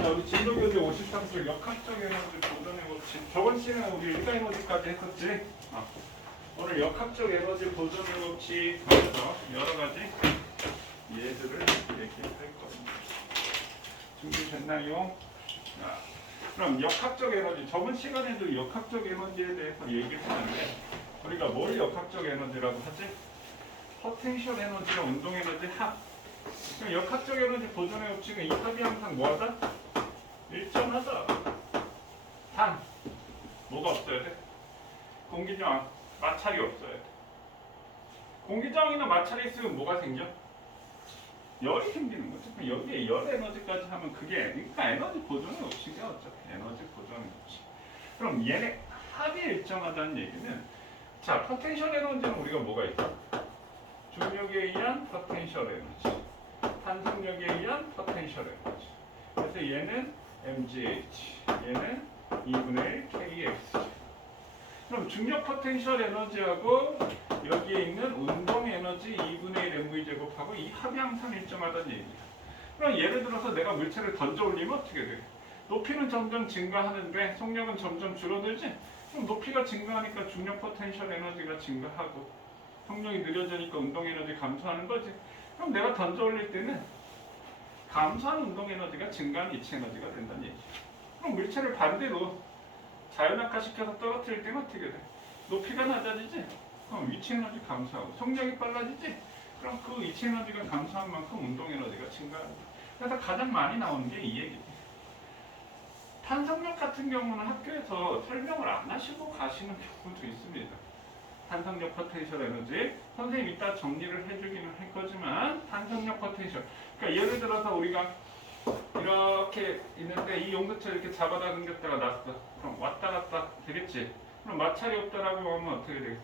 자, 우리 진도교재 53쪽 역학적 에너지 보존의 법칙. 저번 시간에 우리 일가 에너지까지 했었지? 오늘 역학적 에너지 보존의 법칙 하면서 여러 가지 예들을 얘기할 겁니다. 준비됐나요? 자, 그럼 역학적 에너지. 저번 시간에도 역학적 에너지에 대해서 얘기를 했는데 우리가 뭘 역학적 에너지라고 하지? 포텐셜 에너지와 운동 에너지 합. 역학적 에너지 보존의 법칙은 이 합이 항상 뭐하다? 일정하다. 단 뭐가 없어야 돼? 공기저항, 마찰이 없어야 돼. 공기저항이나 마찰이 있으면 뭐가 생겨? 열이 생기는 거죠. 그럼 여기에 열 에너지까지 하면 그게 그러니까 에너지 보존의 법칙이야. 어차피 에너지 보존의 법칙. 그럼 얘네 합이 일정하다는 얘기는 자, 포텐셜 에너지는 우리가 뭐가 있죠? 중력에 의한 포텐셜 에너지, 탄성력에 의한 포텐셜 에너지. 그래서 얘는 mgh, 얘는 2분의 1 kx. 그럼 중력 포텐셜 에너지하고 여기에 있는 운동 에너지 2분의 1 mv 제곱하고 이 합이 항상 일정하다는 얘기야. 그럼 예를 들어서 내가 물체를 던져 올리면 어떻게 돼? 높이는 점점 증가하는데 속력은 점점 줄어들지? 그럼 높이가 증가하니까 중력 포텐셜 에너지가 증가하고 속력이 느려지니까 운동 에너지 감소하는 거지. 그럼 내가 던져 올릴 때는 감소한 운동 에너지가 증가한 이치 에너지가 된다는 얘기죠. 그럼 물체를 반대로 자연낙하시켜서 떨어뜨릴 때는 어떻게 돼? 높이가 낮아지지? 그럼 위치 에너지 감소하고 속력이 빨라지지? 그럼 그 이치 에너지가 감소한 만큼 운동 에너지가 증가한다. 그래서 가장 많이 나오는 게 이 얘기지. 탄성력 같은 경우는 학교에서 설명을 안 하시고 가시는 경우도 있습니다. 탄성력 포텐셜 에너지 선생님 이따 정리를 해주기는 할 거지만 탄성력 포텐셜 그러니까 예를 들어서 우리가 이렇게 있는데 이 용도체 이렇게 잡아다 당겼다가 놨어. 그럼 왔다 갔다 되겠지. 그럼 마찰이 없다라고 하면 어떻게 되겠어?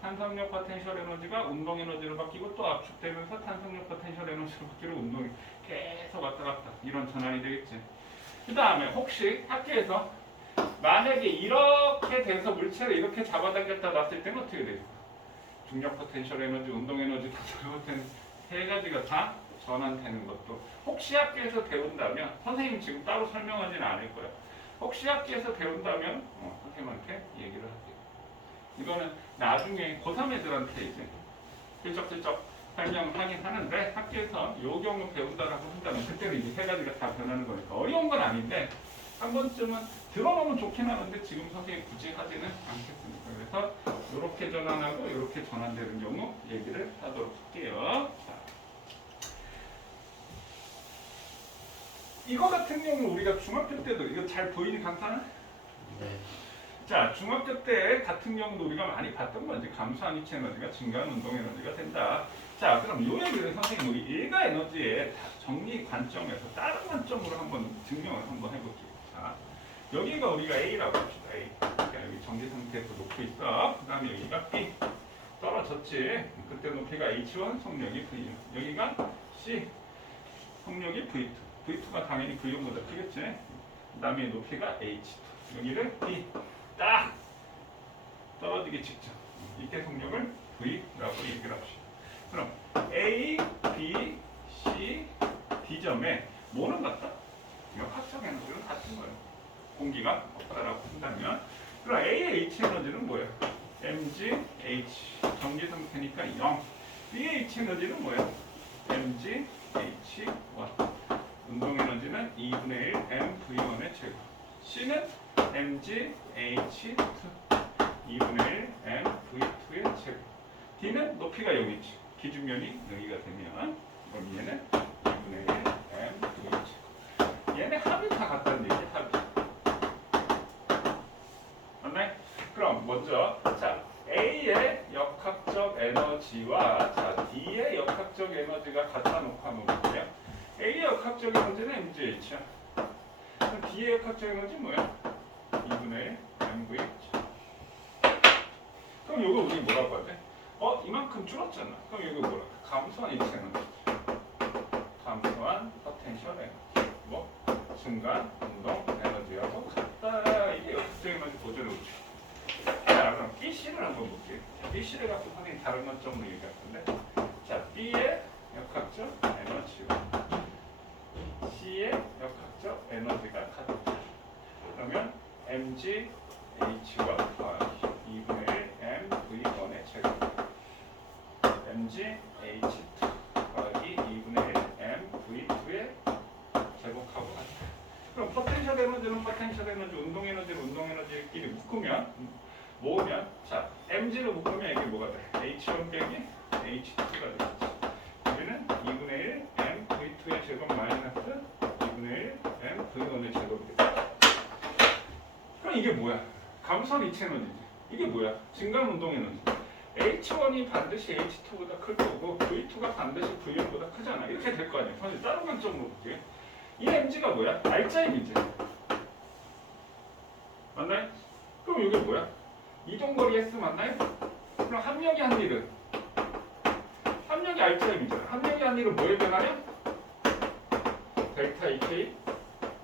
탄성력 포텐셜 에너지가 운동 에너지로 바뀌고 또 압축되면서 탄성력 포텐셜 에너지로 바뀌고 운동이 계속 왔다 갔다 이런 전환이 되겠지. 그 다음에 혹시 학교에서 만약에 이렇게 돼서 물체를 이렇게 잡아당겼다 놨을 때는 어떻게 되겠어? 중력 포텐셜 에너지, 운동 에너지, 탄성 포텐셜 세 가지가 다 전환되는 것도 혹시 학교에서 배운다면 선생님 지금 따로 설명하지는 않을 거야. 혹시 학교에서 배운다면 선생님한테 얘기를 할게요. 이거는 나중에 고3 애들한테 이제 슬쩍슬쩍 설명하긴 하는데 학교에서 요 경우 배운다라고 한다면 그때는 이제 세 가지가 다 변하는 거니까 어려운 건 아닌데 한 번쯤은 들어보면 좋긴 하는데 지금 선생님이 굳이 하지는 않겠습니다. 그래서 이렇게 전환하고 이렇게 전환되는 경우 얘기를 하도록 할게요. 자. 이거 같은 경우는 우리가 중학교 때도 이거 잘 보이니 강사는? 네. 자, 중학교 때 같은 경우도 우리가 많이 봤던 건지 감소한 이치 에너지가 증가한 운동 에너지가 된다. 자, 그럼 요 얘기를 선생님 우리 일가 에너지의 정리 관점에서 다른 관점으로 한번 증명을 한번 해볼게요. 자, 여기가 우리가 A라고 합시다. A. 그러니까 여기 정지 상태에서 놓고 있어. 그 다음에 여기가 B. 떨어졌지. 그때 높이가 H1, 속력이 V1. 여기가 C. 속력이 V2. V2가 당연히 V1보다 크겠지. 그 다음에 높이가 H2. 여기를 B. 딱 떨어지기 직전. 이때 속력을 V라고 얘기를 합시다. 그럼 A, B, C, D점에 뭐는 같다? 역학적 에너지는 같은 거예요. 공기가 없다라고 한다면 그럼 A의 H 에너지는 뭐예요? mg, H 정지 상태니까 0. B의 H 에너지는 뭐예요? mg, H 1. 운동 에너지는 2분의 1 mv1의 제곱. C는 mg, H 2. 2분의 1 mv2의 제곱. D는 높이가 0이지. 기준면이 여기가 되면 그럼 얘는 2분의 1 mv의 제곱. 얘네 합이 다 같다는 얘기. 합이. 맞나요? 그럼 먼저 자 A의 역학적 에너지와 자 D의 역학적 에너지가 갖다 놓고 한번 볼게요. A의 역학적 에너지는 mgh야. 그럼 D의 역학적 에너지 뭐야? 2분의 1 mvh. 그럼 이거 우리 뭐라고 하지? 이만큼 줄었잖아. 그럼 이거 뭐라? 감소한 이치 에너지. 감소한 포텐셜 에너지. 뭐? 순간 운동 에너지하고 같다. 이게 역학적 에너지 보존의 법칙. 자, 그럼 BC를 한번 볼게요. BC를 갖고 선생님이 다른 관점으로 얘기할 건데 자, B의 역학적 에너지와 C의 역학적 에너지 에너지가 같다. 그러면 mg h와 더하기 2분의 1 mv1의 제곱 mg h2 더하기 2분의 1 mv2의 제곱하고 같다. 그럼 포텐셜 에너지는 포텐셜 에너지, 운동 에너지는 운동 에너지끼리 모으면 자 mg를 묶으면 이게 뭐가 돼? h1 빼기 h2가 되겠지. 우리는 2분의 1 mv2의 제곱 마이너스 2분의 1 mv1의 제곱이 되겠다. 그럼 이게 뭐야? 감소한 이체 에너지지. 이게 뭐야? 증가한 운동 에너지. H1이 반드시 H2보다 클 거고 V2가 반드시 V1보다 크잖아. 이렇게 될 거 아니야. 그런데 다른 관점으로 볼게. 이 mg가 뭐야? R자임이지. 맞나요? 그럼 이게 뭐야? 이동거리 S 맞나요? 그럼 합력이 한 일은 합력이 R자임이잖아. 합력이 한 일은 뭐에 변하냐? 델타 EK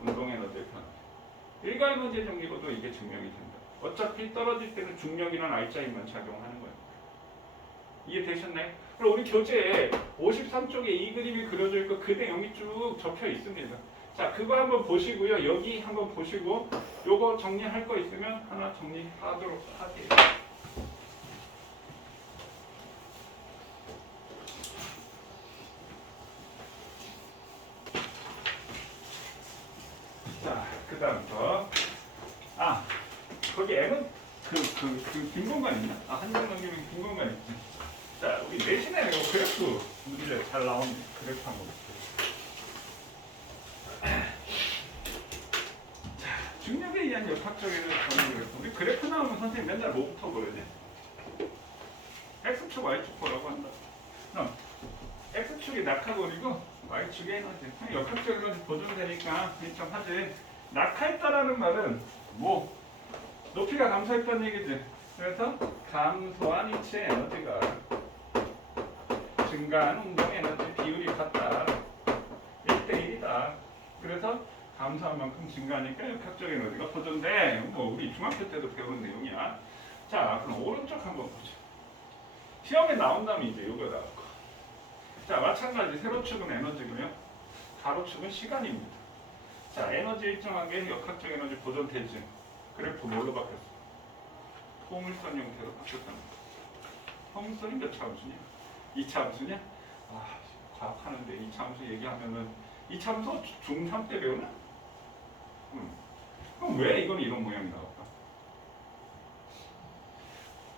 운동 에너지에 변화. 일가 에너지의 정리로도 이게 증명이 된다. 어차피 떨어질 때는 중력이란 R자임만 작용하는 거야. 이해되셨나요? 그럼 우리 교재에 53쪽에 이 그림이 그려져 있고 그 내용이 쭉 적혀 있습니다. 자, 그거 한번 보시고요. 여기 한번 보시고 요거 정리할 거 있으면 하나 정리하도록 할게요. 자, 그 다음부터 거기 M은 빈 공간 있나? 한장 넘기면 빈 공간 있지. 자, 우리 내신에 이거 그래프 문제 잘 나온 그래프 한번 볼게요. 자, 중력에 의한 역학적 에너지 변화 그래프. 우리 그래프 나오면 선생님 맨날 뭐부터 그러지? X축, Y축 보라고 한다. 그럼 X축이 낙하거리고 Y축이 에너지. 역학적 에너지 보존되니까 좀 하지. 낙하했다라는 말은 뭐 높이가 감소했다는 얘기지. 그래서 감소한 이체 에너지가 증가한 운동 에너지 비율이 같다. 1대1이다. 그래서 감소한 만큼 증가하니까 역학적 에너지가 보존돼. 뭐 우리 중학교 때도 배운 내용이야. 자, 그럼 오른쪽 한번 보자. 시험에 나온다면 이제 이거 나올 거. 자, 마찬가지 세로축은 에너지고요. 가로축은 시간입니다. 자, 에너지 일정하게 역학적 에너지 보존되지. 그래프 뭘로 바뀌었어? 포물선 형태로 바뀌었다는 거. 포물선이 몇 차 함수냐? 2차 함수냐? 과학하는데 2차 함수 얘기하면은 2차 함수 중3 때 배우나? 그럼 왜 이건 이런 모양이 나올까?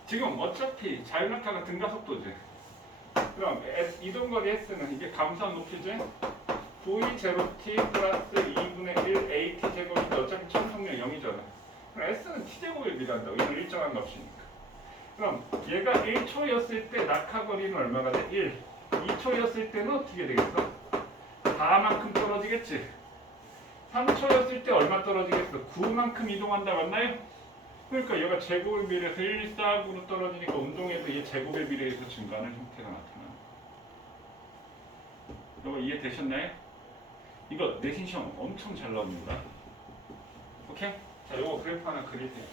지금 어차피 자율낙하가 등가속도지. 그럼 이동거리 S는 이게 감소한 높이지? V0t 플러스 2분의 1 AT 제곱인데 어차피 청속력 0이잖아. 그럼 S는 T제곱에 비례한다고. 이건 일정한 값이니까. 그럼 얘가 1초였을 때 낙하거리는 얼마가 돼? 1. 2초였을 때는 어떻게 되겠어? 4만큼 떨어지겠지. 3초였을 때 얼마 떨어지겠어? 9만큼 이동한다 맞나요? 그러니까 얘가 제곱에 비례해서 1, 4으로 떨어지니까 운동에도 얘 제곱에 비례해서 증가하는 형태가 나타나. 이거 이해되셨나요? 이거 내신 시험 엄청 잘 나옵니다. 오케이? 자, 요거 그래프 하나 그리세요.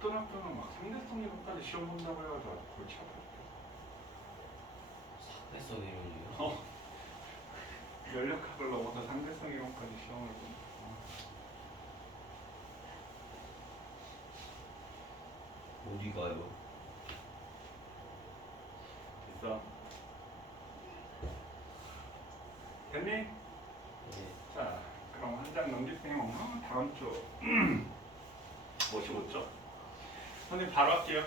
어떤 학교는 막 상대성 이론까지 시험 본다고 해가지고 아주 골치 아프다. 상대성 이론이요? 연력학을 넘어서 상대성 이론까지 시험을 본다. 어디 가요? 됐어. 됐니? 네. 자, 그럼 한 장 넘기세요. 다음 주 55쪽. 선생님 바로 할게요.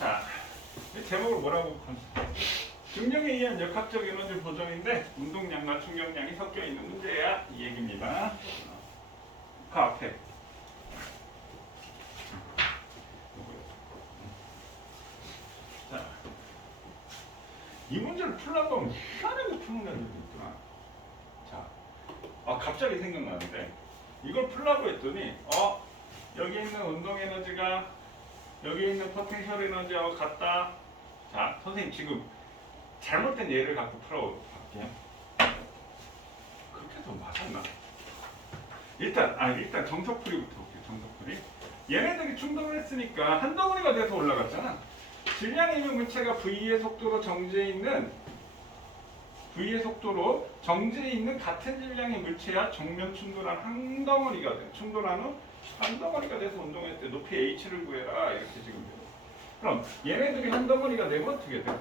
자, 이 제목을 뭐라고 컨셉? 중력에 의한 역학적 에너지 보존인데 운동량과 충격량이 섞여 있는 문제야. 이 얘기입니다. 그 앞에. 자, 이 문제를 풀려고 하면 희한하게 푸는 애들도 있구나. 자, 갑자기 생각나는데 이걸 풀라고 했더니 여기 있는 운동 에너지가 여기 있는 포텐셜 에너지하고 같다. 자, 선생님 지금 잘못된 예를 갖고 풀어볼게요. 그렇게 더 맞았나? 일단 정석풀이부터 볼게요. 정석풀이. 얘네들이 충돌을 했으니까 한 덩어리가 돼서 올라갔잖아. 질량의 이면 물체가 V의 속도로 정지해 있는 같은 질량의 물체와 정면 충돌한 한 덩어리가 돼. 충돌한 후 한 덩어리가 돼서 운동할 때 높이 h를 구해라 이렇게 지금 돼. 그럼 얘네들이 한 덩어리가 되면 어떻게 돼?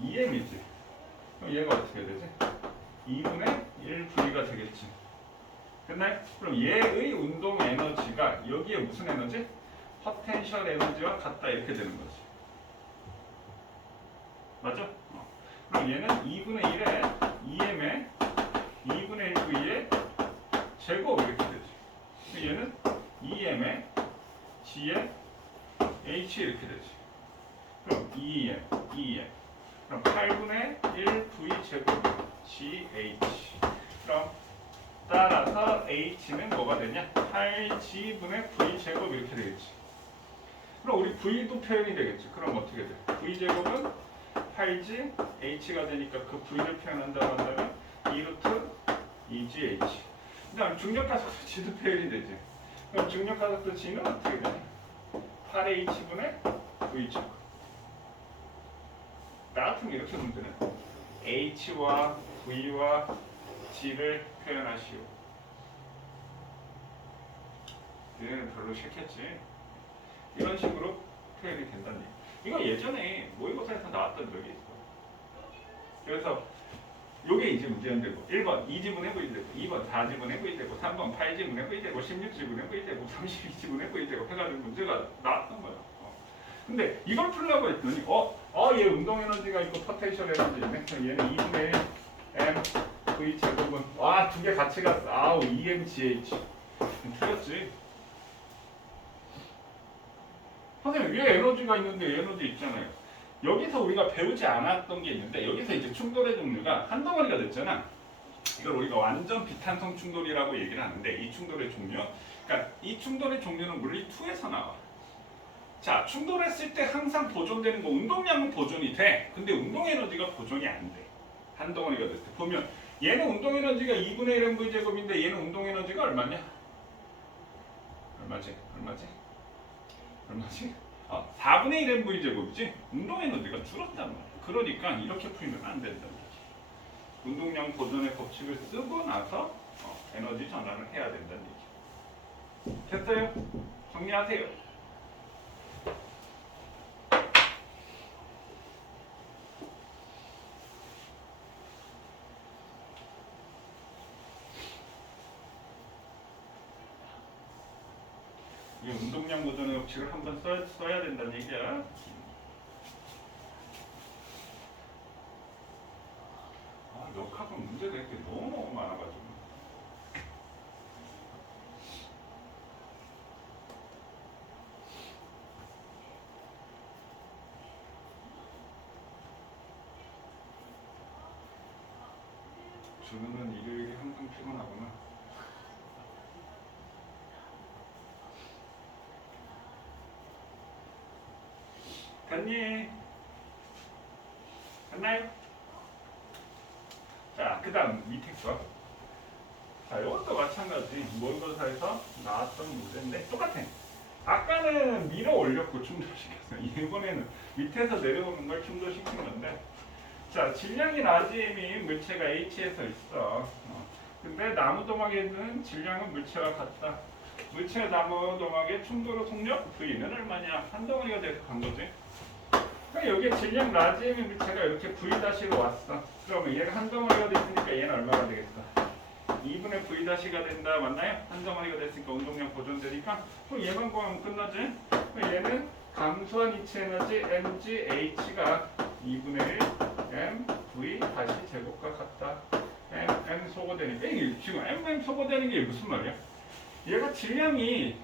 2m이지. 그럼 얘가 어떻게 되지? 2분의 1V가 되겠지. 됐나요? 그럼 얘의 운동 에너지가 여기에 무슨 에너지? 포텐셜 에너지와 같다 이렇게 되는 거지. 맞죠? 그럼 얘는 2분의 1에 2m에 2분의 1V의 제곱 이렇게 되지. 얘는 2m에 G에 H 이렇게 되지. 그럼 2m. 그럼 8분의 1V 제곱 GH. 그럼 따라서 H는 뭐가 되냐? 8G분의 V 제곱 이렇게 되겠지. 그럼 우리 V도 표현이 되겠지. 그럼 어떻게 돼? V 제곱은 8G H가 되니까 그 V를 표현한다고 한다면 2루트 2GH. 그다음 중력가속도 G도 표현이 되지. 그럼 중력가속도 G는 어떻게 되냐? 8H분의 V 제곱. 나 같으면 이렇게 문제는 H와 V와 G를 표현하시오. 얘는 별로 싫겠지. 이런 식으로 표현이 된다는 얘기. 이거 예전에 모의고사에서 나왔던 적이 있어. 그래서 요게 이제 문제인데고 1번 2지분의 V 되고 2번 4지분의 V 되고 3번 8지분의 V 되고 16지분의 V 되고 32지분의 V 되고 해가지고 문제가 나왔던 거야. 근데 이걸 풀려고 했더니 얘 운동 에너지가 있고 포텐셜 에너지네. 얘는 2분의 1 m v 제곱은 두 개 같이 갔어. 2mgh. 틀렸지. 선생님 위에 에너지가 있는데 에너지 있잖아요. 여기서 우리가 배우지 않았던 게 있는데 여기서 이제 충돌의 종류가 한 덩어리가 됐잖아. 이걸 우리가 완전 비탄성 충돌이라고 얘기를 하는데 이 충돌의 종류, 그러니까 이 충돌의 종류는 물리 2에서 나와. 자, 충돌했을 때 항상 보존되는 거 운동량은 보존이 돼. 근데 운동 에너지가 보존이 안 돼. 한 덩어리가 됐을 때 보면 얘는 운동 에너지가 2분의 1 mv 제곱인데 얘는 운동 에너지가 얼마냐? 얼마지? 4분의 1 mv 제곱이지. 운동 에너지가 줄었단 말이야. 그러니까 이렇게 풀면 안 된다는 얘기. 운동량 보존의 법칙을 쓰고 나서 에너지 전환을 해야 된다는 얘기. 됐어요? 정리하세요. 이 운동량 보존의 법칙을 한번 써야 된다는 얘기야. 역학은 문제가 이렇게 너무 많아가지고. 준우는 일요일이 항상 피곤하구나. 됐니? 됐나요? 자, 그 다음 밑에 거. 자, 이것도 마찬가지. 모의고사에서 나왔던 문제인데 똑같아. 아까는 밀어 올렸고 충돌시켰어. 이번에는 밑에서 내려오는 걸 충돌시킨 건데. 자, 질량이 라지엠인 물체가 H에서 있어. 근데 나무도막에는 질량은 물체와 같다. 물체와 나무도막의 충돌의 속력 V는 얼마냐? 한 덩어리가 돼서 간 거지. 그러니까 여기에 질량 라지엠의 물체가 이렇게 V-로 왔어. 그러면 얘가 한 덩어리가 됐으니까 얘는 얼마가 되겠어? 2분의 V-가 된다. 맞나요? 한 덩어리가 됐으니까 운동량 보존되니까 그럼 얘만 구하면 끝나지? 그럼 얘는 감소한 이체 에너지 mgH가 2분의 1 mv 다시 제곱과 같다. m 소거되니까 이게 지금 m 소거되는 게 무슨 말이야? 얘가 질량이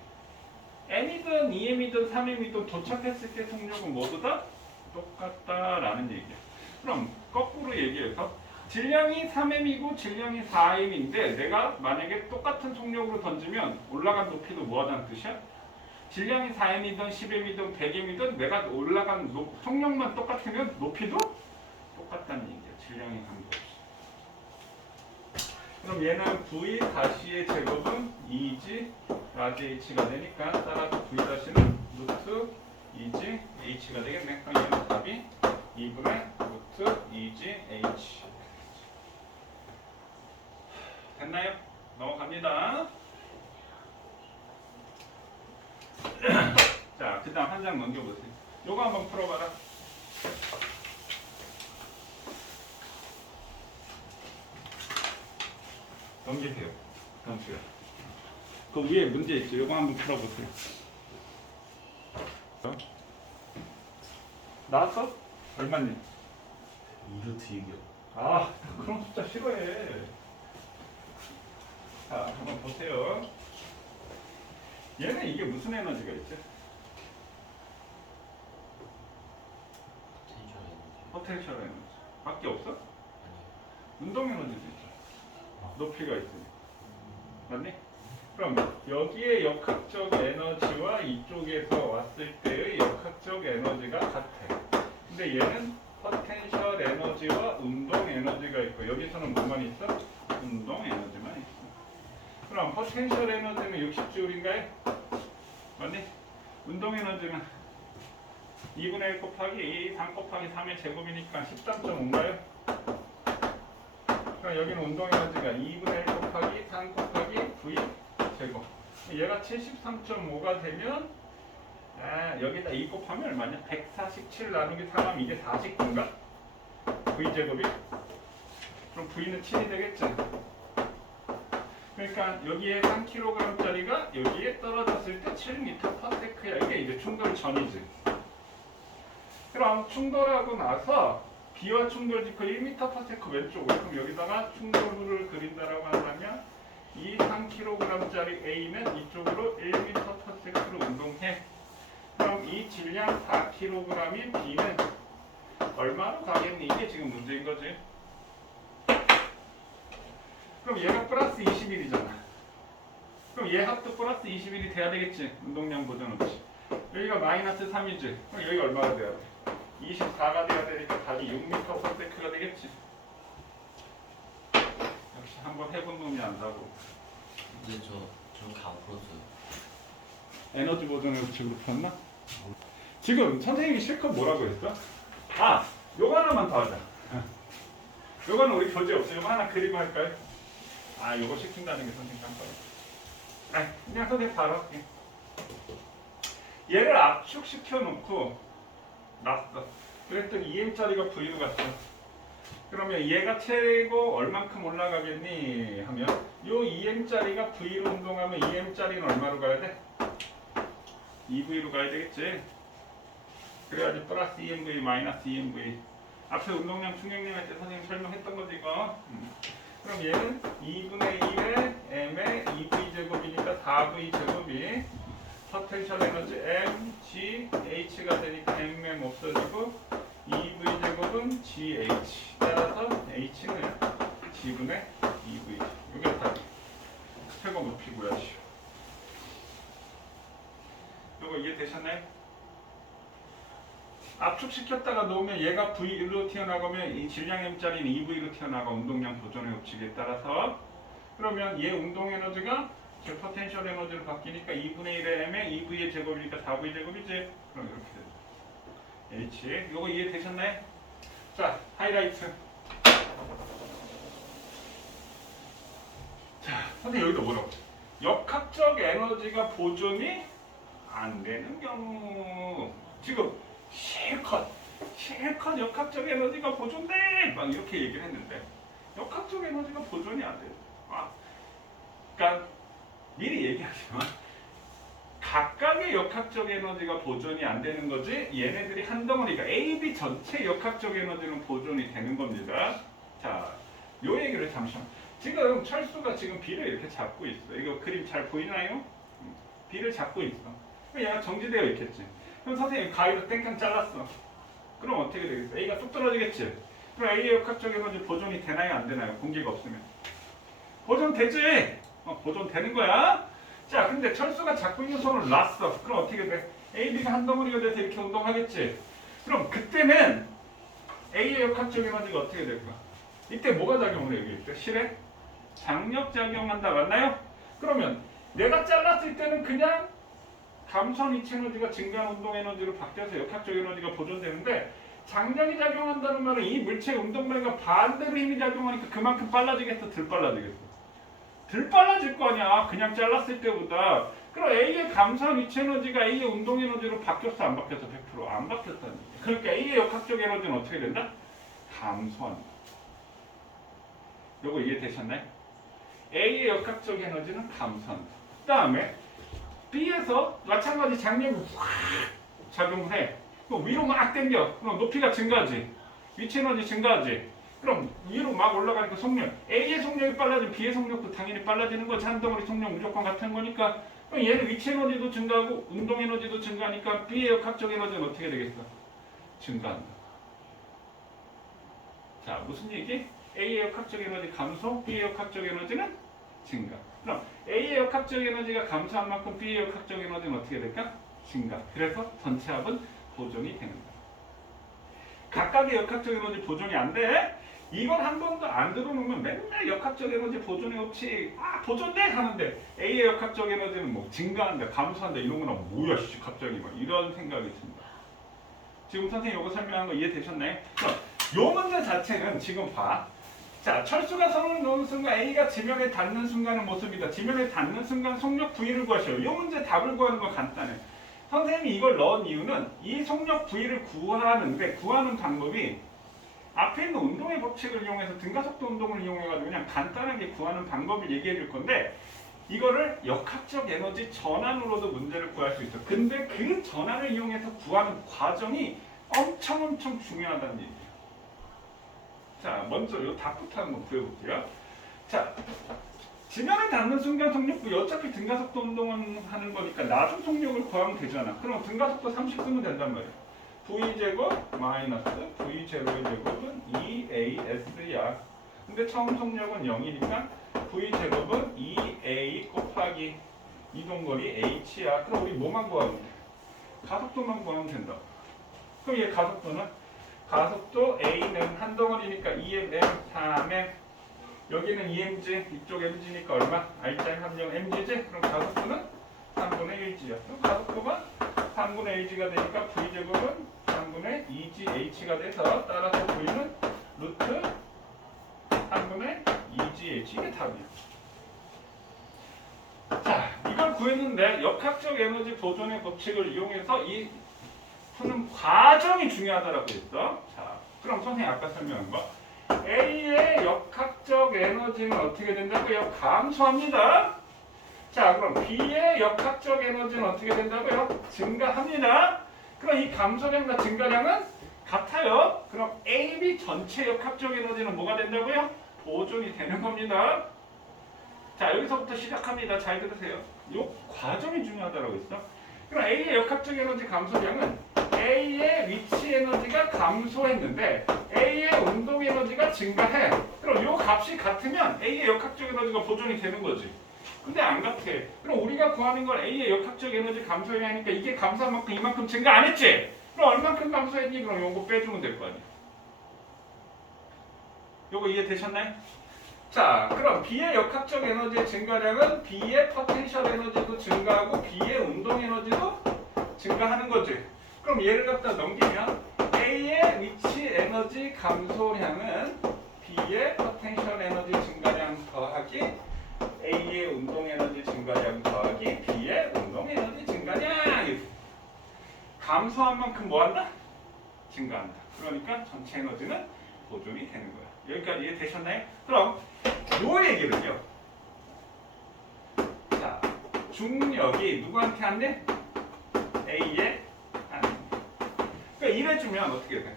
n이든 2m이든 3m이든 도착했을 때 속력은 모두 다 똑같다라는 얘기야. 그럼 거꾸로 얘기해서 질량이 3m이고 질량이 4m인데 내가 만약에 똑같은 속력으로 던지면 올라간 높이도 뭐하다는 뜻이야? 질량이 4m이든 10m이든 100m이든 내가 올라간 속력만 똑같으면 높이도 똑같다는 얘기야. 질량에 관계없이. 그럼 얘는 V 다시의 제곱은 2G 라지 H가 되니까 따라서 V 다시는 루트 2G H가 되겠네. 그럼 얘는 답이 2분의 루트 2G H. 됐나요? 넘어갑니다. 자, 그 다음 한 장 넘겨보세요. 요거 한번 풀어봐라. 넘기세요. 경수야. 그 위에 문제 있죠? 요거 한번 풀어보세요. 나왔어? 얼마니? 2루트 2요. 아, 그런 숫자 싫어해. 자, 한번 보세요. 얘는 이게 무슨 에너지가 있지? 텐션 에너지. 포텐셜 에너지. 밖에 없어? 아니요. 운동 에너지도 있죠. 높이가 있으니. 맞니? 그럼 여기에 역학적 에너지와 이쪽에서 왔을 때의 역학적 에너지가 같아. 근데 얘는 포텐셜 에너지와 운동 에너지가 있고 여기서는 뭐만 있어? 운동 에너지만 있어. 그럼 포텐셜 에너지는 60J인가요? 맞니? 운동 에너지는 2분의 1 곱하기 3 곱하기 3의 제곱이니까 13.5인가요? 그럼 여기는 운동 에너지가 2분의 1 곱하기 3 곱하기 V 제곱. 얘가 73.5가 되면 여기다 2 곱하면 얼마냐? 147 나누기 3하면 이게 49인가? V 제곱이? 그럼 V는 7이 되겠지? 그러니까 여기에 3kg짜리가 여기에 떨어졌을 때 7m/s야. 이게 이제 충돌 전이지. 그럼 충돌하고 나서 B와 충돌 직후 1m/s 왼쪽으로. 그럼 여기다가 충돌을 그린다라고 한다면 이 3kg짜리 A는 이쪽으로 1m/s로 운동해. 그럼 이 질량 4kg인 B는 얼마로 가겠니? 이게 지금 문제인 거지. 그럼 얘가 플러스 21이잖아. 그럼 얘 합도 플러스 21이 돼야 되겠지. 운동량 보전 없이. 여기가 마이너스 3이지. 그럼 여기가 얼마가 돼야 돼? 24가 돼야 되니까 답이 6m/s가 되겠지. 역시 한번 해본 놈이 안다고. 근데 저 다 풀었어요. 에너지 보존의 법칙으로 풀었나? 지금 선생님이 실컷 뭐라고 했어? 아! 요거 하나만 더 하자. 요거는 우리 교재 없어요. 요거 하나 그리고 할까요? 아, 요거 시킨다는 게 선생님 깜빡이야. 아, 그냥 선생님 바로 할게. 얘를 압축시켜 놓고 놨어. 그랬더니 2m짜리가 V로 갔어. 그러면 얘가 최고 얼만큼 올라가겠니? 하면 요 2m짜리가 V로 운동하면 2m짜리는 얼마로 가야 돼? 2V로 가야 되겠지. 그래야지 플러스 2mV 마이너스 2mV. 앞에 운동량 충격량 할 때 선생님 설명했던 거지 이거. 그럼 얘는 2분의 1의 m의 2v 제곱이니까 4v 제곱이 포텐셜 에너지 m, g, h가 되니까 mm 없어지고 2v 제곱은 gh. 따라서 h는 g분의 2v. 이게 답이 최고 높이 구하시오. 이거 이해되셨나요? 압축시켰다가 놓으면 얘가 V로 튀어나가면 이 질량 M짜리는 2V로 튀어나가. 운동량 보존의 법칙에 따라서. 그러면 얘 운동 에너지가 저 포텐셜 에너지로 바뀌니까 2분의 1의 M에 2V의 제곱이니까 4V 제곱이지. 그럼 이렇게 되죠. H. 요거 이해되셨나요? 자, 하이라이트. 자, 선생님 여기도 뭐라고? 역학적 에너지가 보존이 안 되는 경우. 지금 실컷 역학적 에너지가 보존돼! 막 이렇게 얘기를 했는데 역학적 에너지가 보존이 안 돼. 그러니까 미리 얘기하지만 각각의 역학적 에너지가 보존이 안 되는 거지 얘네들이 한 덩어리가 A, B 전체 역학적 에너지는 보존이 되는 겁니다. 자, 요 얘기를 잠시만. 지금 철수가 지금 B를 이렇게 잡고 있어. 이거 그림 잘 보이나요? B를 잡고 있어. 그럼 얘가 정지되어 있겠지. 그럼 선생님 가위로 땡깡 잘랐어. 그럼 어떻게 되겠어? A가 뚝 떨어지겠지? 그럼 A의 역학적 에너지 보존이 되나요? 안 되나요? 공기가 없으면. 보존되지? 보존되는 거야. 자, 근데 철수가 잡고 있는 손을 놨어. 그럼 어떻게 돼? A, B가 한 덩어리가 돼서 이렇게 운동하겠지? 그럼 그때는 A의 역학적 에너지가 어떻게 될까? 이때 뭐가 작용을 해요? 이때 실에 장력 작용한다. 맞나요? 그러면 내가 잘랐을 때는 그냥 감소한 이체 에너지가 증가한 운동 에너지로 바뀌어서 역학적 에너지가 보존되는데 장력이 작용한다는 말은 이 물체의 운동량과 반대로 힘이 작용하니까 그만큼 빨라지겠어? 덜 빨라지겠어? 덜 빨라질 거 아니야. 그냥 잘랐을 때보다. 그럼 A의 감소한 이체 에너지가 A의 운동 에너지로 바뀌었어? 안 바뀌었어? 100% 안 바뀌었다는 얘기야. 그러니까 A의 역학적 에너지는 어떻게 된다? 감소한다. 요거 이해되셨나요? A의 역학적 에너지는 감소한다. 그 다음에 B에서 마찬가지 장력이 확 작용을 해. 그럼 위로 막 당겨. 그럼 높이가 증가하지. 위치 에너지 증가하지. 그럼 위로 막 올라가니까 속력. A의 속력이 빨라지면 B의 속력도 당연히 빨라지는 거지. 한 덩어리 속력 무조건 같은 거니까. 그럼 얘는 위치 에너지도 증가하고 운동 에너지도 증가하니까 B의 역학적 에너지는 어떻게 되겠어? 증가한다. 자, 무슨 얘기? A의 역학적 에너지 감소, B의 역학적 에너지는 증가. 그럼 A의 역학적 에너지가 감소한 만큼 B의 역학적 에너지는 어떻게 될까? 증가. 그래서 전체 합은 보존이 되는 거야. 각각의 역학적 에너지 보존이 안 돼? 이걸 한 번도 안 들어놓으면 맨날 역학적 에너지 보존의 법칙 보존돼 하는데 A의 역학적 에너지는 뭐 증가한다, 감소한다 이런 거나 뭐야 씨 갑자기 막 이런 생각이 듭니다. 지금 선생님 이거 설명한 거 이해되셨나요? 그럼 요 문제 자체는 지금 봐. 자, 철수가 선을 놓은 순간 A가 지면에 닿는 순간의 모습이다. 지면에 닿는 순간 속력 V를 구하셔요. 이 문제 답을 구하는 건 간단해. 선생님이 이걸 넣은 이유는 이 속력 V를 구하는 방법이 앞에 있는 운동의 법칙을 이용해서 등가속도 운동을 이용해가지고 그냥 간단하게 구하는 방법을 얘기해 줄 건데 이거를 역학적 에너지 전환으로도 문제를 구할 수 있어. 근데 그 전환을 이용해서 구하는 과정이 엄청 중요하다는 얘기예요. 자, 먼저 이 답부터 한번 구해볼게요. 자, 지면에 닿는 순간 속력부 어차피 등가속도 운동을 하는 거니까 나중 속력을 구하면 되잖아. 그럼 등가속도 30 쓰면 된단 말이야. V제곱 마이너스 V0의 제곱은 2AS야. 근데 처음 속력은 0이니까 V제곱은 2A 곱하기 이동거리 H야. 그럼 우리 뭐만 구하면 돼? 가속도만 구하면 된다. 그럼 얘 가속도 A는 한 덩어리니까 2mm, 4mm 여기는 2mg, 이쪽 mg니까 얼마? R자 함량 mg지? 그럼 가속도는 3분의 1g야. 그럼 가속도가 3분의 1g가 되니까 V제곱은 3분의 2gH가 돼서 따라서 V는 루트 3분의 2gH 이게 답이야. 자, 이걸 구했는데 역학적 에너지 보존의 법칙을 이용해서 이 푸는 과정이 중요하다라고 했어. 자, 그럼 선생님 아까 설명한 거 A의 역학적 에너지는 어떻게 된다고요? 감소합니다. 자, 그럼 B의 역학적 에너지는 어떻게 된다고요? 증가합니다. 그럼 이 감소량과 증가량은 같아요. 그럼 AB 전체 역학적 에너지는 뭐가 된다고요? 보존이 되는 겁니다. 자, 여기서부터 시작합니다. 잘 들으세요. 이 과정이 중요하다고 했어. 그럼 A의 역학적 에너지 감소량은 A의 위치 에너지가 감소했는데 A의 운동 에너지가 증가해. 그럼 이 값이 같으면 A의 역학적 에너지가 보존이 되는 거지. 근데 안 같아. 그럼 우리가 구하는 건 A의 역학적 에너지 감소해야 하니까 이게 감소한 만큼 이만큼 증가 안 했지? 그럼 얼만큼 감소했니? 그럼 요거 빼주면 될 거 아니야. 요거 이해되셨나요? 자, 그럼 B의 역학적 에너지의 증가량은 B의 포텐셜 에너지도 증가하고 B의 운동 에너지도 증가하는 거지. 그럼 얘를 갖다 넘기면 A의 위치 에너지 감소량은 B의 포텐셜 에너지 증가량 더하기 A의 운동 에너지 증가량 더하기 B의 운동 에너지 증가량. 감소한 만큼 뭐한다? 증가한다. 그러니까 전체 에너지는 보존이 되는 거야. 여기까지 이해되셨나요? 그럼 요 얘기를요. 자, 중력이 누구한테 안 돼? A에 안 돼. 그러니까 이래주면 어떻게 돼?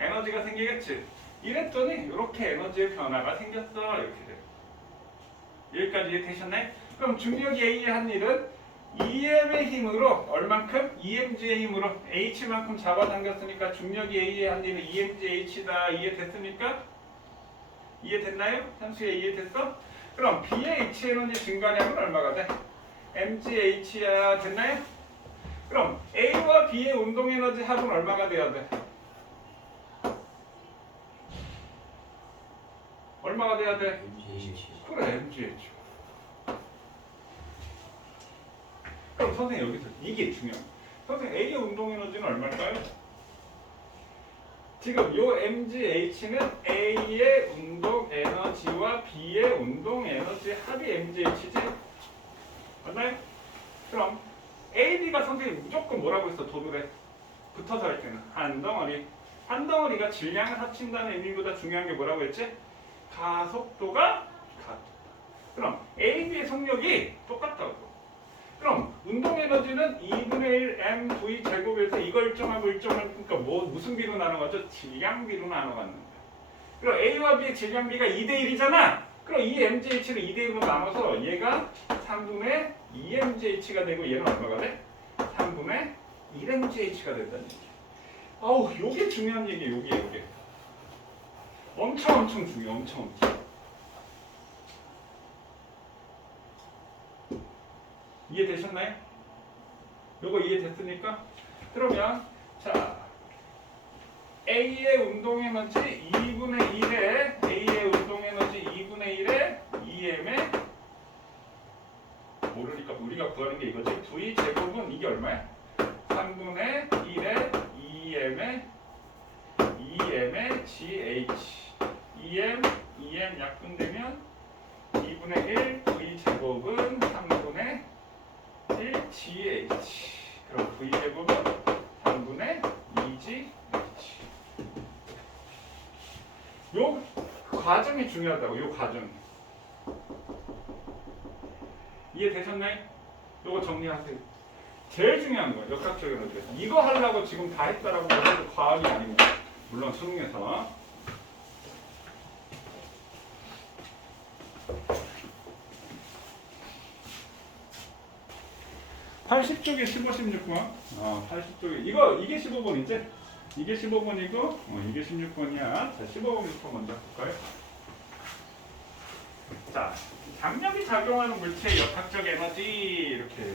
에너지가 생기겠지. 이랬더니 이렇게 에너지의 변화가 생겼어. 이렇게 돼. 여기까지 이해되셨나요? 그럼 중력이 A에 한 일은 EM의 힘으로 얼만큼? EMG의 힘으로 H만큼 잡아당겼으니까 중력이 A에 한 일은 EMGH다. 이해됐습니까? 이해됐나요? 현수에 이해됐어? 그럼 B의 H 에너지 증가량은 얼마가 돼? MGH야. 됐나요? 그럼 A와 B의 운동 에너지 합은 얼마가 돼야 돼? 얼마가 돼야 돼? MGH. 그래, MGH. 그럼 선생님 여기서 이게 중요해. 선생님 A의 운동 에너지는 얼마일까요? 지금 요 MGH는 A의 운동 에너지와 B의 운동 에너지 합이 MGH지? 맞나요? 그럼 AB가 선생님 무조건 뭐라고 했어? 도늘에 붙어서 할 때는 한 덩어리. 한 덩어리가 질량을 합친다는 의미보다 중요한 게 뭐라고 했지? 가속도가 같다. 그럼 AB의 속력이 똑같다고. 그럼 운동 에너지는 2분의 1 mv 제곱에서 이거 일정하고 일정을 그러니까 무슨 비로 나눠가죠? 질량비로 나눠갔는데. 그럼 A와 B의 질량비가 2대 1이잖아. 그럼 이 MGH를 2대 1로 나눠서 얘가 3분의 2 MGH가 되고 얘는 얼마가 돼? 3분의 1 MGH가 된다는 얘기. 아우, 요게 중요한 얘기예요. 요게. 엄청 중요해. 엄청. 이해되셨나요? 요거 이해됐습니까? 그러면 자 A의 운동 에너지 2분의 1에 A의 운동 에너지 2분의 1에 EM의 모르니까 우리가 구하는 게 이거지. V 제곱은 이게 얼마야? 3분의 1에 EM의 GH EM 약분되면 2분의 1 V 제곱은 3분의 1 GH. 그럼 V 제곱은 3분의 2GH. 요 과정이 중요하다고. 요 과정. 이해되셨나요? 요거 정리하세요. 제일 중요한 거예요. 역학적 에너지. 이거 하려고 지금 다 했다라고 해도 과학이 아닙니다. 물론 수능에서. 80쪽에 15, 16번. 80쪽에 이게 15번이지? 이게 15번이고 이게 16번이야. 자, 15번부터 먼저 볼까요? 자, 장력이 작용하는 물체의 역학적 에너지 이렇게.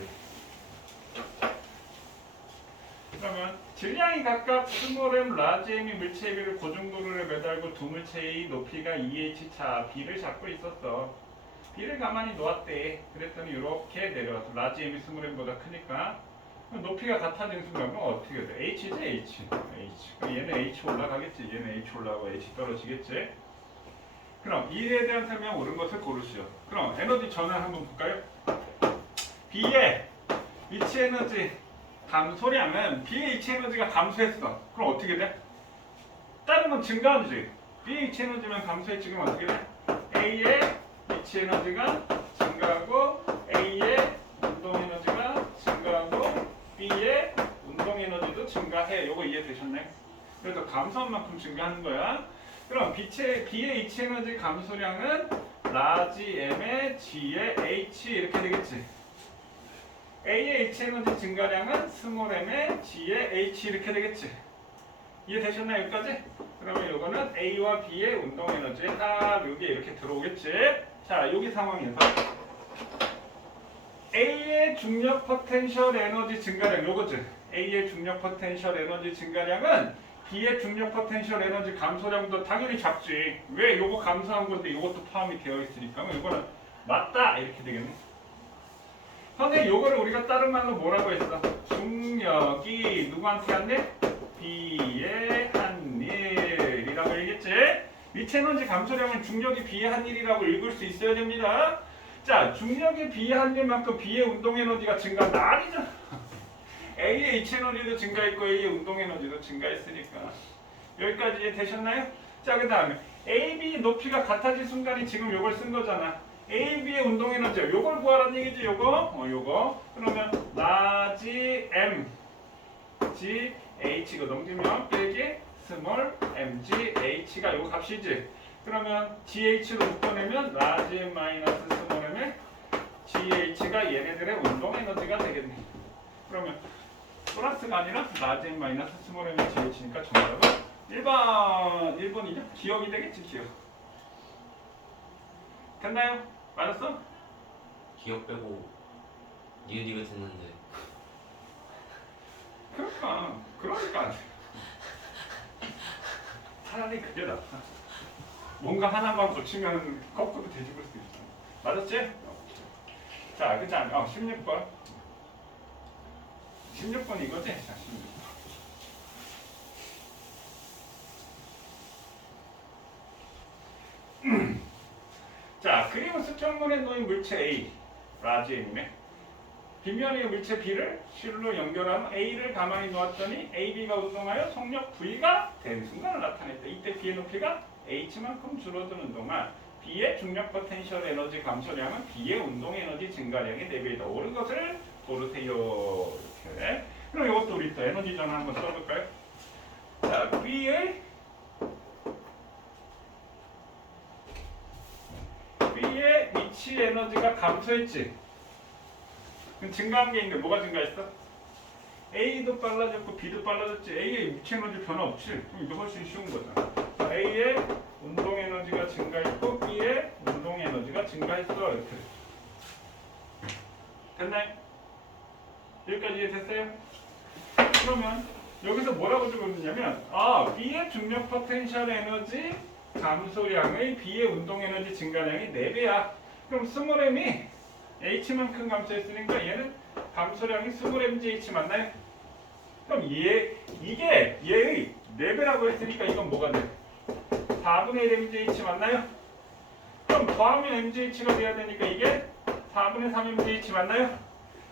그러면 질량이 각각 스몰 m, 라지 m이 물체의 비를 고중도로에 매달고 두 물체의 높이가 2h 차 B를 잡고 있었어. B를 가만히 놓았대. 그랬더니 이렇게 내려왔어. 라지 m이 스몰 m보다 크니까 높이가 같아진 순간 그럼 어떻게 돼? H지 H. 그럼 얘는 H 올라가겠지. 얘는 H 올라가고 H 떨어지겠지. 그럼 이에 대한 설명 옳은 것을 고르시오. 그럼 에너지 전환 한번 볼까요? B의 위치 에너지 감소량은 B의 위치 에너지가 감소했어. 그럼 어떻게 돼? 다른 건 증가하지. B의 위치 에너지만 감소했지. 그럼 어떻게 돼? A의 위치 에너지가 증가하고 A의 운동 에너지가 증가하고 B의 운동 에너지도 증가해. 요거 이해되셨나요? 그래서 감소한 만큼 증가하는 거야. 그럼 B의 위치 에너지 감소량은 라지 M의 G의 H 이렇게 되겠지. A의 H 에너지 증가량은 스몰 m의 G의 H 이렇게 되겠지. 이해되셨나요? 여기까지? 그러면 이거는 A와 B의 운동 에너지에 딱 여기에 이렇게 들어오겠지. 자, 여기 상황에서 A의 중력 포텐셜 에너지 증가량 요거지. A의 중력 포텐셜 에너지 증가량은 B의 중력 포텐셜 에너지 감소량도 당연히 작지. 왜? 요거 감소한 건데 요것도 포함이 되어 있으니까. 그럼 요거는 맞다 이렇게 되겠네. 선생님 요거를 우리가 다른 말로 뭐라고 했어? 중력이 누구한테 한 일? B의 한 일이라고 얘기했지? 위치 에너지 감소량은 중력이 B의 한 일이라고 읽을 수 있어야 됩니다. 자, 중력이 B의 한 일만큼 B의 운동 에너지가 증가한다. 아니잖아. A의 위치 에너지도 증가했고 A의 운동 에너지도 증가했으니까. 여기까지 되셨나요? 자, 그 다음에 AB 높이가 같아질 순간이 지금 요걸 쓴 거잖아. AB의 운동 에너지 요걸 구하라는 얘기지. 요거 그러면 라지 M G H가 넘기면 빼기 스몰 M G H가 요거 값이지. 그러면 GH로 묶어내면 라지 M 마이너스 스몰 M의 GH가 얘네들의 운동 에너지가 되겠네. 그러면 플러스가 아니라 라지 M 마이너스 스몰 M의 GH니까 정답은 1번이죠? 기억이 되겠지. 기억 됐나요? 맞았어? 기억 빼고 니은이가 됐는데. 그러니까 차라리 그게 낫다. 뭔가 하나만 고치면 거꾸로 뒤집을 수 있잖아. 맞았지? 자, 그 다음에 16번. 16번 이거지? 자, 16번. 자, 그리고 수평문에 놓인 물체 A, 라지 M이네. 빗면의 물체 B를 실로 연결하면 A를 가만히 놓았더니 AB가 운동하여 속력 V가 된 순간을 나타냈다. 이때 B의 높이가 H만큼 줄어드는 동안 B의 중력 포텐셜 에너지 감소량은 B의 운동 에너지 증가량의 4배이다. 옳은 것을 고르세요. 이렇게. 그럼 이것도 우리 또 에너지 전환 한번 써볼까요? 자, B의 위치 에너지가 감소했지. 그럼 증가한 게 있는데 뭐가 증가했어? A도 빨라졌고 B도 빨라졌지. A의 위치 에너지 변화 없지. 그럼 이거 훨씬 쉬운 거잖아. A의 운동 에너지가 증가했고 B의 운동 에너지가 증가했어. 이렇게. 됐나요? 여기까지 이해됐어요? 그러면 여기서 뭐라고 적었느냐면 B의 중력 포텐셜 에너지 감소량의 B의 운동 에너지 증가량이 4배야. 그럼 스몰 m이 H만큼 감소했으니까 얘는 감소량이 스몰 mgh 맞나요? 그럼 이게 얘의 4배라고 했으니까 이건 뭐가 돼? 4분의 1 mgh 맞나요? 그럼 더하면 mgh가 돼야 되니까 이게 4분의 3 mgh 맞나요?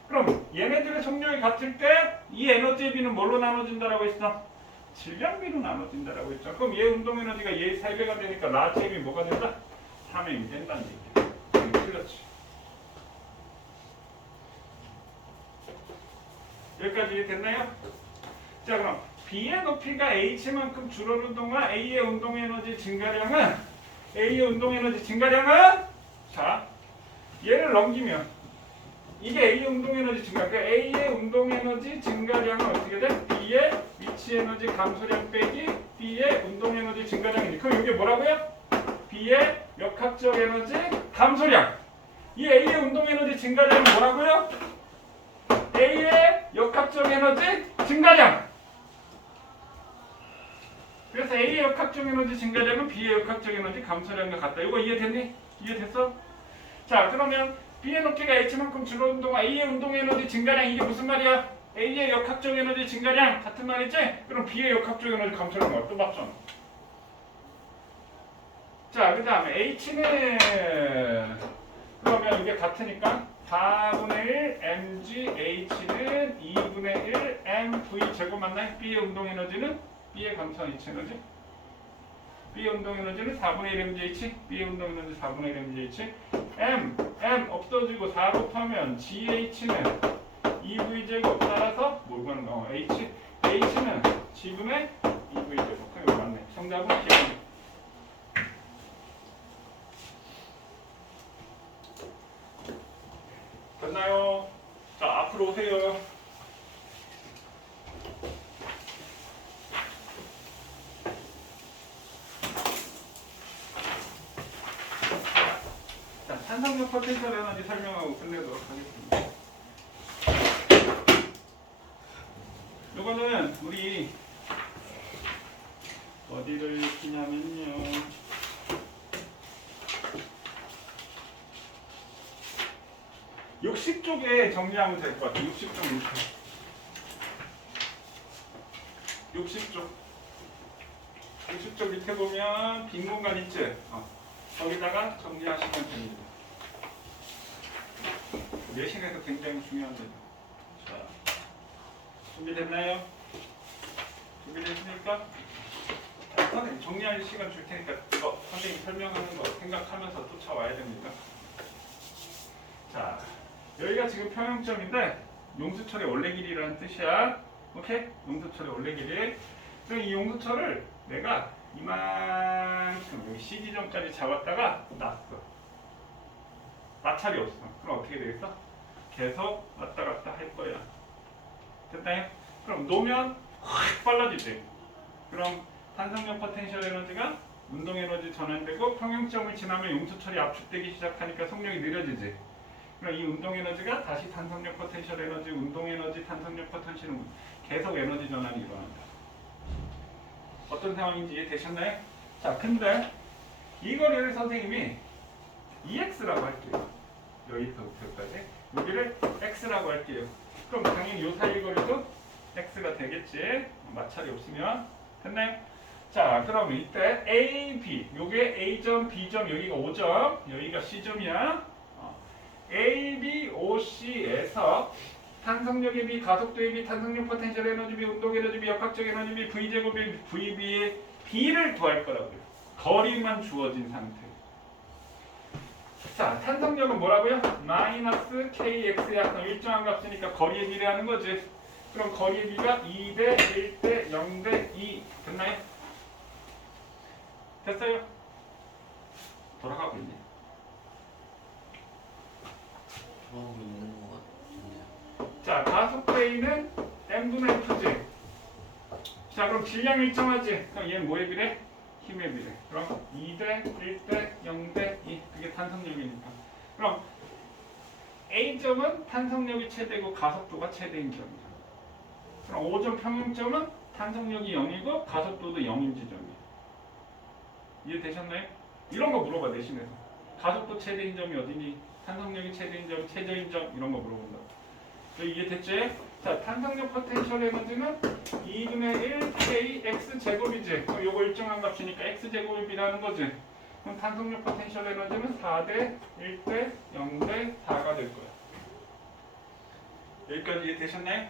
그럼 얘네들의 속력이 같을 때 이 에너지의 비는 뭘로 나눠진다라고 했어? 질량비로 나눠진다라고 했죠. 그럼 얘 운동 에너지가 얘의 3배가 되니까 라지 m이 뭐가 된다? 3m이 된다는 얘기야. 틀렸지. 여기까지 됐나요? 자, 그럼 B의 높이가 H만큼 줄어든 동안 A의 운동 에너지 증가량은 자, 얘를 넘기면 이게 A의 운동 에너지 증가. 그러니까 A의 운동 에너지 증가량은 어떻게 돼? B의 위치 에너지 감소량 빼기 B의 운동 에너지 증가량이지. 그럼 이게 뭐라고요? B의 역학적 에너지 감소량. 이 A의 운동 에너지 증가량은 뭐라고요? A의 역학적 에너지 증가량. 그래서 A의 역학적 에너지 증가량은 B의 역학적 에너지 감소량과 같다. 이거 이해됐니? 이해됐어? 자, 그러면 B의 높이가 H만큼 줄어든 동안 A의 운동 에너지 증가량 이게 무슨 말이야? A의 역학적 에너지 증가량 같은 말이지? 그럼 B의 역학적 에너지 감소량 뭐야? 또 맞잖아. 자, 그 다음에 H는 그러면 이게 같으니까 4분의 1 mgH는 2분의 1 mv 제곱 맞나요? B의 운동 에너지는 B의 감소한 위치 에너지 B의 운동 에너지는 4분의 1 mgh B의 운동 에너지 4분의 1 mgh m 없어지고 4 곱하면 GH는 2V 제곱 따라서 뭐가 나와? H는 G분의 2V 제곱. 그럼 이거 맞네. 정답은 G. 됐나요? 자, 앞으로 오세요. 자, 탄성력 포텐셜 에너지 설명하고 끝내도록 하겠습니다. 이거는 우리 어디를 익히냐면요. 60쪽에 정리하면 될 것 같아요. 60쪽 밑에. 60쪽 밑에 보면 빈 공간 있지? 거기다가 정리하시면 됩니다. 내신에서 굉장히 중요한 데죠. 자, 준비됐나요? 준비됐습니까? 자, 선생님 정리할 시간 줄 테니까 이거 선생님 설명하는 거 생각하면서 쫓아와야 됩니다. 자, 여기가 지금 평형점인데 용수철의 원래 길이라는 뜻이야. 오케이? 용수철의 원래 길이. 그럼 이 용수철을 내가 이만큼 여기 C 지점까지 잡았다가 놨어. 마찰이 없어. 그럼 어떻게 되겠어? 계속 왔다 갔다 할 거야. 됐나요? 그럼 놓으면 확 빨라지지. 그럼 탄성력 포텐셜 에너지가 운동 에너지 전환되고 평형점을 지나면 용수철이 압축되기 시작하니까 속력이 느려지지. 그럼 이 운동 에너지가 다시 탄성력 포텐셜 에너지, 운동 에너지, 탄성력 포텐셜은 계속 에너지 전환이 일어난다. 어떤 상황인지 이해되셨나요? 자, 근데 이 거리를 선생님이 EX라고 할게요. 여기서부터까지 여기를 X라고 할게요. 그럼 당연히 요 사이 거리도 X가 되겠지. 마찰이 없으면. 됐나요? 자, 그럼 이때 A, B 요게 A점, B점, 여기가 O점, 여기가 C점이야. A, B, O, C에서 탄성력의 B, 가속도의 B, 탄성력 포텐셜 에너지 B, 운동 에너지 B, 역학적 에너지 B, V제곱의 VB의 B를 구할 거라고요. 거리만 주어진 상태. 자, 탄성력은 뭐라고요? 마이너스 KX야. 그럼 일정한 값이니까 거리의 비례 하는 거지. 그럼 거리의 비가 2대 1대 0대 2 됐나요? 됐어요? 돌아가고 있네. 들어오고 있는 것 같은데요. 자, 가속도 A는 m분의 F지. 자, 그럼 질량 일정하지. 그럼 얘는 뭐에 비례? 힘에 비례. 그럼 2대 1대 0대 2. 그게 탄성력이니까. 그럼 A점은 탄성력이 최대고 가속도가 최대인 점이야. 그럼 5점 평형점은 탄성력이 0이고 가속도도 0인 지점이야. 이해되셨나요? 이런 거 물어봐 내신에서. 가속도 최대인 점이 어디니? 탄성력이 최대인 점, 최저인 점 이런 거 물어본다. 이해됐지? 자, 탄성력 포텐셜 에너지는 2분의 1 kx 제곱이지. 그럼 요거 일정한 값이니까 x 제곱이 비라는 거지. 그럼 탄성력 포텐셜 에너지는 4대 1대 0대 4가 될 거야. 여기까지 이해되셨나요?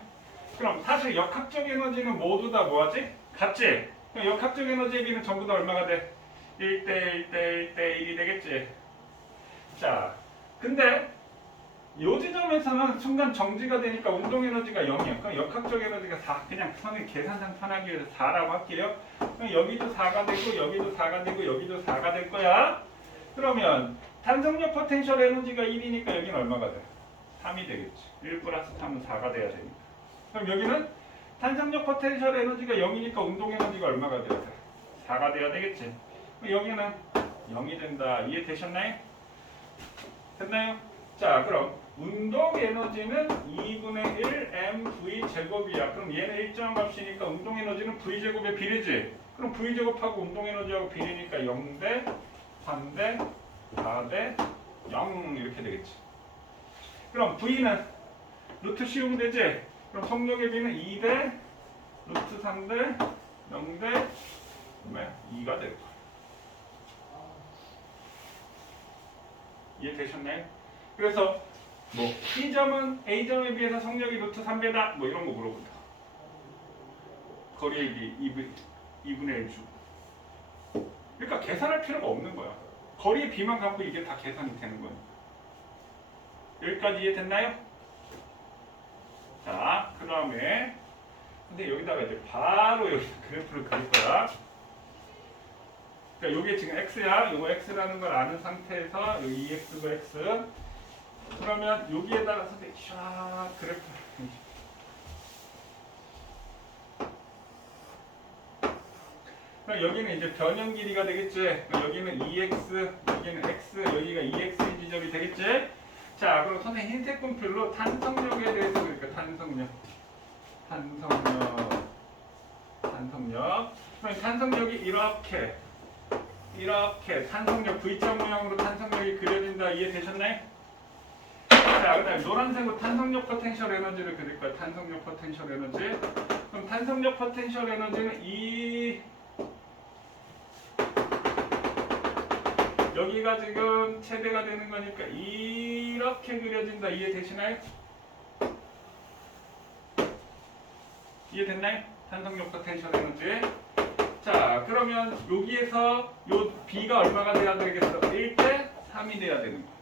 그럼 사실 역학적 에너지는 모두 다 뭐하지? 같지? 그럼 역학적 에너지의 비는 전부 다 얼마가 돼? 1대 1대 1대 1이 되겠지. 자, 근데 요 지점에서는 순간 정지가 되니까 운동 에너지가 0이야. 그럼 역학적 에너지가 4. 그냥 선생님 계산상 편하기 위해서 4라고 할게요. 그럼 여기도 4가 되고 여기도 4가 되고 여기도 4가 될 거야. 그러면 탄성력 포텐셜 에너지가 1이니까 여기는 얼마가 돼? 3이 되겠지. 1 플러스 3은 4가 돼야 되니까. 그럼 여기는 탄성력 포텐셜 에너지가 0이니까 운동 에너지가 얼마가 돼야 돼? 4가 돼야 되겠지. 그럼 여기는 0이 된다. 이해되셨나요? 됐나요? 자, 그럼 운동 에너지는 2분의 1 mv 제곱이야. 그럼 얘는 일정한 값이니까 운동 에너지는 v 제곱의 비례지. 그럼 v 제곱하고 운동 에너지하고 비례니까 0대 3대 4대 0 이렇게 되겠지. 그럼 v는 루트 씌우면 되지. 그럼 속력의 비는 2대 루트 3대 0대 2가 될 거야. 이해되셨나요? 그래서 뭐 B점은 A점에 비해서 속력이 루트 3배다 뭐 이런 거 물어본다. 거리의 비 2분의 1 주고. 그러니까 계산할 필요가 없는 거야. 거리의 비만 갖고 이게 다 계산이 되는 거니까. 여기까지 이해됐나요? 자, 그 다음에 근데 여기다가 이제 바로 여기 그래프를 그릴 거야. 그러니까 이게 지금 x야. 이거 x라는 걸 아는 상태에서 여기 2x고 x. 그러면 여기에다가 선생님 샥 그래프. 그럼 여기는 이제 변형 길이가 되겠지. 여기는 2x, 여기는 x, 여기가 2x인 지점이 되겠지. 자, 그럼 선생님 흰색 분필로 탄성력에 대해서 그러니까 탄성력. 그럼 탄성력이 이렇게 탄성력 V자 모양으로 탄성력이 그려진다. 이해되셨나요? 자, 그다음 노란색으로 탄성력 포텐셜 에너지를 그릴 거야. 탄성력 포텐셜 에너지. 그럼 탄성력 포텐셜 에너지는 여기가 지금 최대가 되는 거니까 이렇게 그려진다. 이해되시나요? 이해됐나요? 탄성력 포텐셜 에너지. 자, 그러면 여기에서 요 B가 얼마가 돼야 되겠어? 1대 3이 돼야 되는 거야.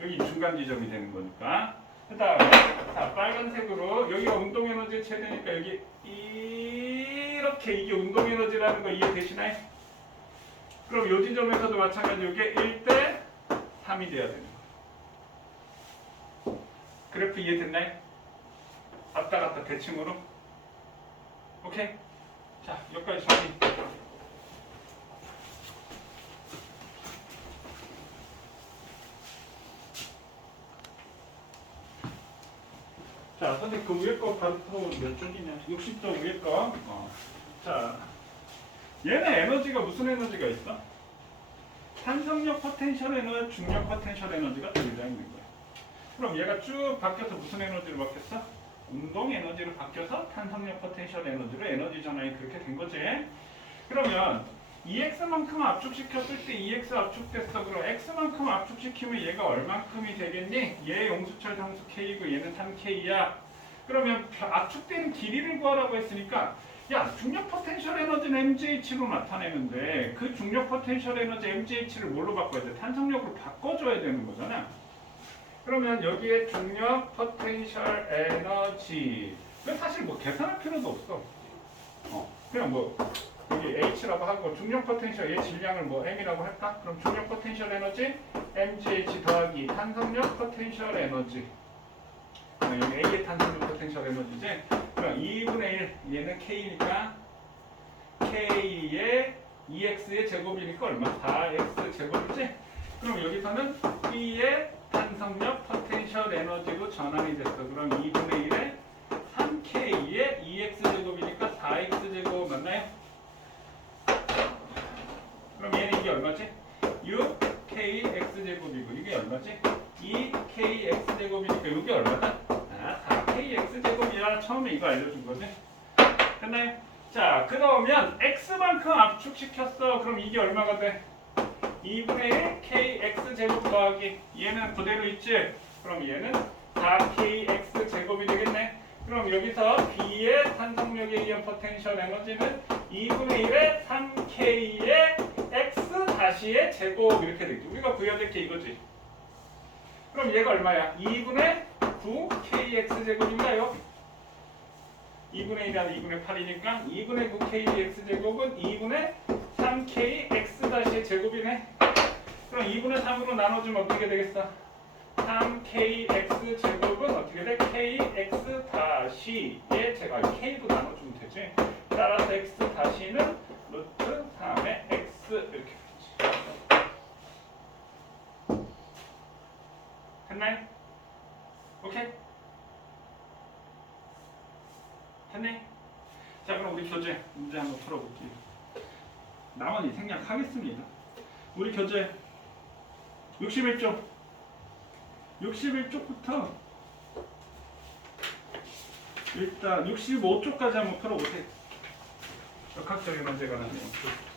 여기 중간 지점이 되는 거니까. 그 다음에 자, 빨간색으로 여기가 운동 에너지 최대니까 여기 이렇게 이게 운동 에너지라는 거 이해되시나요? 그럼 요 지점에서도 마찬가지로 이게 1대 3이 돼야 되는 거야. 그래프 이해됐나요? 왔다 갔다 대칭으로. 오케이? 자, 여기까지 정리. 자, 선생님 그 위에 거 바로 몇 쪽이냐? 60도 위에 거. 자, 얘는 에너지가 무슨 에너지가 있어? 탄성력 포텐셜 에너지, 중력 포텐셜 에너지가 들어져 있는 거야. 그럼 얘가 쭉 바뀌어서 무슨 에너지로 바뀌었어? 운동 에너지로 바뀌어서 탄성력 포텐셜 에너지로 에너지 전환이 그렇게 된 거지. 그러면 EX만큼 압축시켰을 때 EX 압축됐어. 그럼 X만큼 압축시키면 얘가 얼만큼이 되겠니? 얘 용수철 상수 K고 얘는 3K야. 그러면 압축된 길이를 구하라고 했으니까 야, 중력 포텐셜 에너지는 MGH로 나타내는데 그 중력 포텐셜 에너지 MGH를 뭘로 바꿔야 돼? 탄성력으로 바꿔줘야 되는 거잖아. 그러면 여기에 중력 포텐셜 에너지 사실 뭐 계산할 필요도 없어. 그냥 뭐 여기 H라고 하고 중력 포텐셜 얘 질량을 뭐 M이라고 할까? 그럼 중력 포텐셜 에너지 MGH 더하기 탄성력 포텐셜 에너지. 여기 A의 탄성력 포텐셜 에너지지. 그럼 2분의 1 얘는 K니까 K의 EX의 제곱이니까 얼마? 4X 제곱이지? 그럼 여기서는 B의 탄성력 포텐셜 에너지로 전환이 됐어. 그럼 2분의 1에 3K의 EX 제곱이니까 4X 제곱 맞나요? 그럼 얘는 이게 얼마지? 6KX 제곱이고 이게 얼마지? 2KX 제곱이니까 이게 얼마다? 4KX 제곱이야. 처음에 이거 알려준 거지? 됐나요? 자, 그러면 X만큼 압축시켰어. 그럼 이게 얼마가 돼? 2분의 1 KX 제곱 더하기 얘는 그대로 있지? 그럼 얘는 4KX 제곱이 되겠네. 그럼 여기서 B의 탄성력에 의한 포텐셜 에너지는 2분의 1에 3K의 X 다시의 제곱 이렇게 되겠지. 우리가 구해야 될 게 이거지. 그럼 얘가 얼마야? 2분의 9KX 제곱인가요? 2분의 1이 아니라 2분의 8이니까 2분의 9KX 제곱은 2분의 3KX 다시의 제곱이네. 그럼 2분의 3으로 나눠주면 어떻게 되겠어? 3KX 제곱은 어떻게 돼? KX 다시의 제곱. K도 나눠주면 되지. 따라서 X 다시는 루트 3의 X 이렇게 되지. 됐나요? 오케이? 됐네? 자, 그럼 우리 교재 문제 한번 풀어볼게요. 나머지 생략하겠습니다. 우리 교재 61쪽 61쪽부터 일단 65쪽까지 한번 풀어보세요. 역학적인 문제가 나네요.